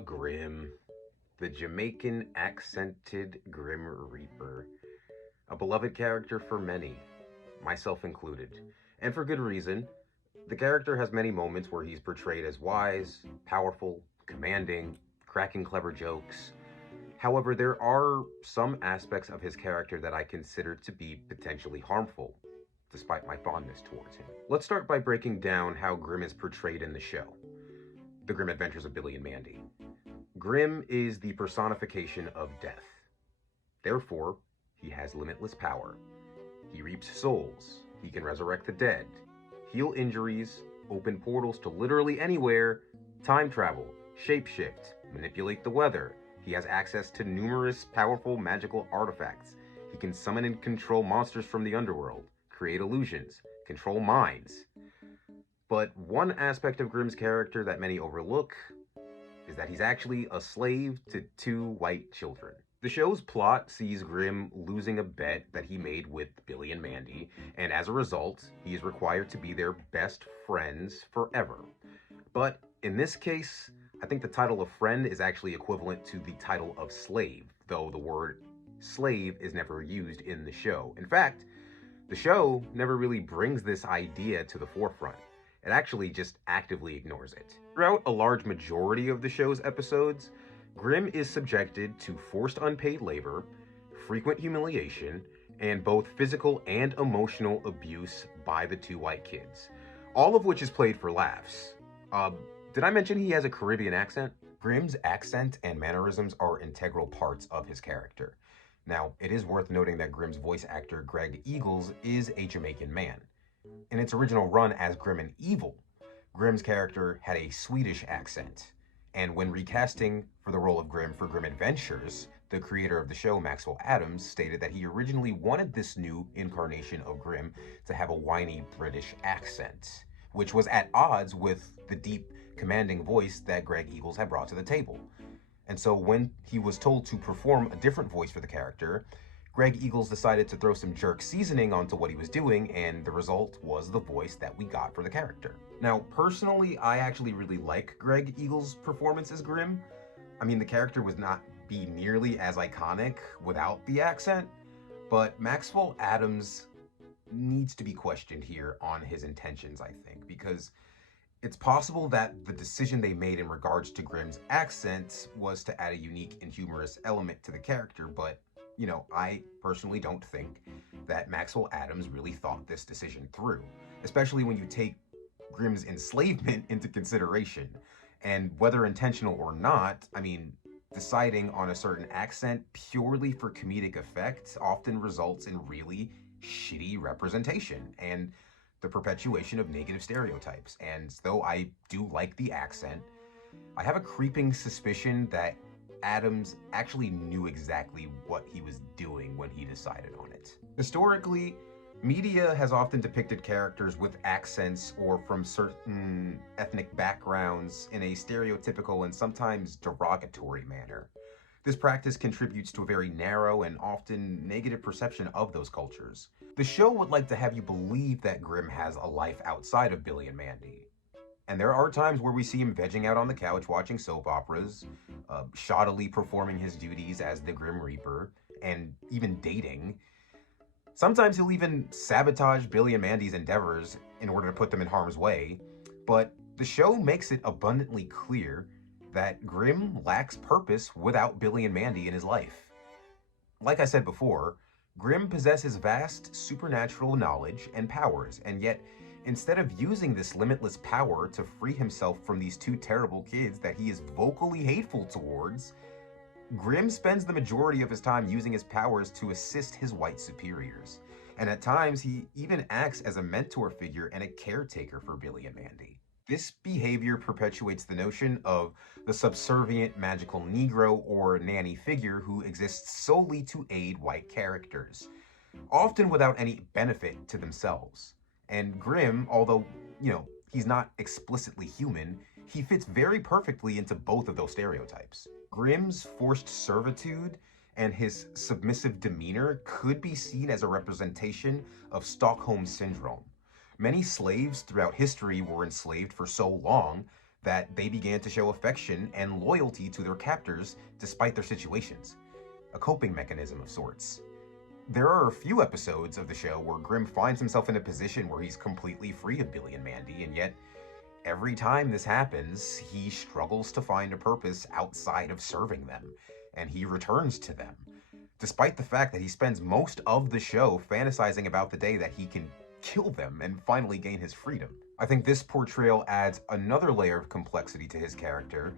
Grim. The Jamaican accented Grim Reaper. A beloved character for many, myself included. And for good reason. The character has many moments where he's portrayed as wise, powerful, commanding, cracking clever jokes. However, there are some aspects of his character that I consider to be potentially harmful, despite my fondness towards him. Let's start by breaking down how Grim is portrayed in the show. The Grim Adventures of Billy and Mandy. Grim is the personification of death. Therefore, he has limitless power. He reaps souls. He can resurrect the dead, heal injuries, open portals to literally anywhere, time travel, shapeshift, manipulate the weather. He has access to numerous powerful magical artifacts. He can summon and control monsters from the underworld, create illusions, control minds. But one aspect of Grimm's character that many overlook is that he's actually a slave to two white children. The show's plot sees Grim losing a bet that he made with Billy and Mandy, and as a result, he is required to be their best friends forever. But in this case, I think the title of friend is actually equivalent to the title of slave, though the word slave is never used in the show. In fact, the show never really brings this idea to the forefront. It actually just actively ignores it. Throughout a large majority of the show's episodes, Grim is subjected to forced unpaid labor, frequent humiliation, and both physical and emotional abuse by the two white kids, all of which is played for laughs. Did I mention he has a Caribbean accent? Grim's accent and mannerisms are integral parts of his character. Now, it is worth noting that Grim's voice actor, Greg Eagles, is a Jamaican man. In its original run as Grim and Evil, Grim's character had a Swedish accent. And when recasting for the role of Grim for Grim Adventures, the creator of the show, Maxwell Adams, stated that he originally wanted this new incarnation of Grim to have a whiny British accent, which was at odds with the deep, commanding voice that Greg Eagles had brought to the table. And so when he was told to perform a different voice for the character, Greg Eagles decided to throw some jerk seasoning onto what he was doing, and the result was the voice that we got for the character. Now, personally, I actually really like Greg Eagles' performance as Grim. I mean, the character would not be nearly as iconic without the accent, but Maxwell Adams needs to be questioned here on his intentions, I think, because it's possible that the decision they made in regards to Grim's accent was to add a unique and humorous element to the character, but I personally don't think that Maxwell Adams really thought this decision through, especially when you take Grimm's enslavement into consideration. And whether intentional or not, deciding on a certain accent purely for comedic effect often results in really shitty representation and the perpetuation of negative stereotypes. And though I do like the accent, I have a creeping suspicion that Adams actually knew exactly what he was doing when he decided on it. Historically, media has often depicted characters with accents or from certain ethnic backgrounds in a stereotypical and sometimes derogatory manner. This practice contributes to a very narrow and often negative perception of those cultures. The show would like to have you believe that Grim has a life outside of Billy and Mandy. And there are times where we see him vegging out on the couch watching soap operas, shoddily performing his duties as the Grim Reaper, and even dating. Sometimes he'll even sabotage Billy and Mandy's endeavors in order to put them in harm's way, but the show makes it abundantly clear that Grim lacks purpose without Billy and Mandy in his life. Like I said before, Grim possesses vast supernatural knowledge and powers, and yet instead of using this limitless power to free himself from these two terrible kids that he is vocally hateful towards, Grim spends the majority of his time using his powers to assist his white superiors. And at times, he even acts as a mentor figure and a caretaker for Billy and Mandy. This behavior perpetuates the notion of the subservient magical Negro or nanny figure who exists solely to aid white characters, often without any benefit to themselves. And Grim, although, he's not explicitly human, he fits very perfectly into both of those stereotypes. Grim's forced servitude and his submissive demeanor could be seen as a representation of Stockholm Syndrome. Many slaves throughout history were enslaved for so long that they began to show affection and loyalty to their captors despite their situations. A coping mechanism of sorts. There are a few episodes of the show where Grimm finds himself in a position where he's completely free of Billy and Mandy, and yet every time this happens, he struggles to find a purpose outside of serving them, and he returns to them, despite the fact that he spends most of the show fantasizing about the day that he can kill them and finally gain his freedom. I think this portrayal adds another layer of complexity to his character,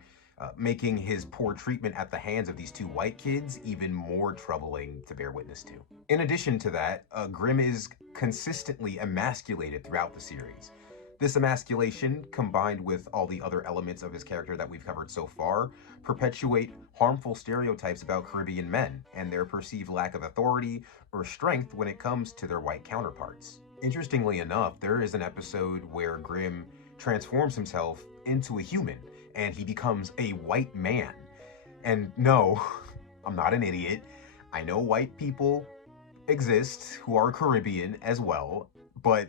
making his poor treatment at the hands of these two white kids even more troubling to bear witness to. In addition to that, Grimm is consistently emasculated throughout the series. This emasculation, combined with all the other elements of his character that we've covered so far, perpetuate harmful stereotypes about Caribbean men and their perceived lack of authority or strength when it comes to their white counterparts. Interestingly enough, there is an episode where Grimm transforms himself into a human and he becomes a white man. And no, I'm not an idiot. I know white people exist who are Caribbean as well, but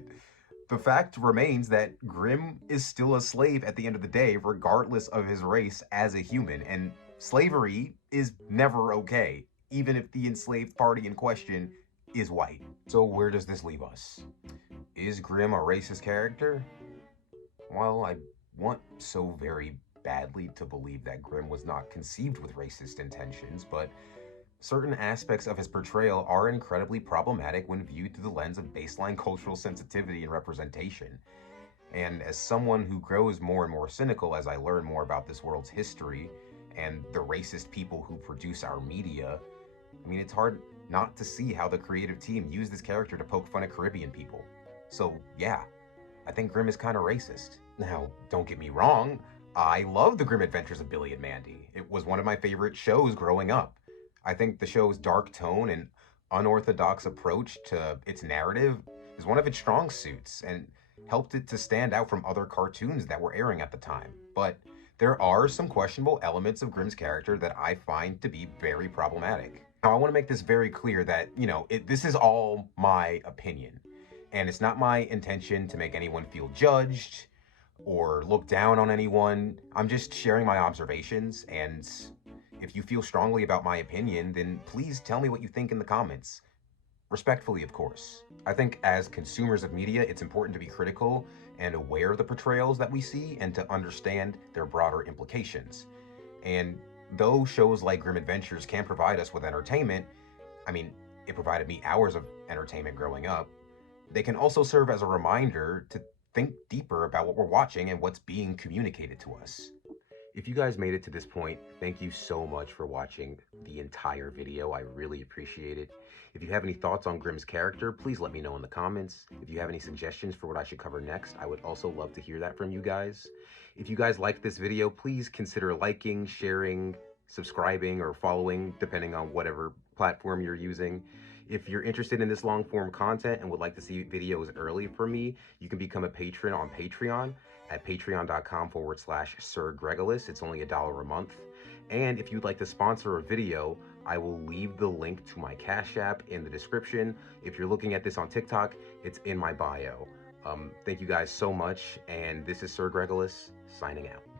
the fact remains that Grimm is still a slave at the end of the day, regardless of his race as a human, and slavery is never okay, even if the enslaved party in question is white. So where does this leave us? Is Grimm a racist character? Well, I want so very badly to believe that Grimm was not conceived with racist intentions, but certain aspects of his portrayal are incredibly problematic when viewed through the lens of baseline cultural sensitivity and representation. And as someone who grows more and more cynical as I learn more about this world's history and the racist people who produce our media, I mean, it's hard not to see how the creative team used this character to poke fun at Caribbean people. So yeah, I think Grimm is kind of racist. Now, don't get me wrong, I love The Grim Adventures of Billy and Mandy. It was one of my favorite shows growing up. I think the show's dark tone and unorthodox approach to its narrative is one of its strong suits and helped it to stand out from other cartoons that were airing at the time. But there are some questionable elements of Grimm's character that I find to be very problematic. Now, I want to make this very clear that, this is all my opinion. And it's not my intention to make anyone feel judged or look down on anyone. I'm just sharing my observations, and if you feel strongly about my opinion, then please tell me what you think in the comments. Respectfully, of course. I think as consumers of media, it's important to be critical and aware of the portrayals that we see and to understand their broader implications. And though shows like Grim Adventures can provide us with entertainment, I mean, it provided me hours of entertainment growing up, they can also serve as a reminder to think deeper about what we're watching and what's being communicated to us. If you guys made it to this point, thank you so much for watching the entire video. I really appreciate it. If you have any thoughts on Grimm's character, please let me know in the comments. If you have any suggestions for what I should cover next, I would also love to hear that from you guys. If you guys liked this video, please consider liking, sharing, subscribing, or following, depending on whatever platform you're using. If you're interested in this long-form content and would like to see videos early from me, you can become a patron on Patreon at patreon.com/Sir Gregolis. It's only $1 a month. And if you'd like to sponsor a video, I will leave the link to my Cash App in the description. If you're looking at this on TikTok, it's in my bio. Thank you guys so much, and this is Sir Gregolis signing out.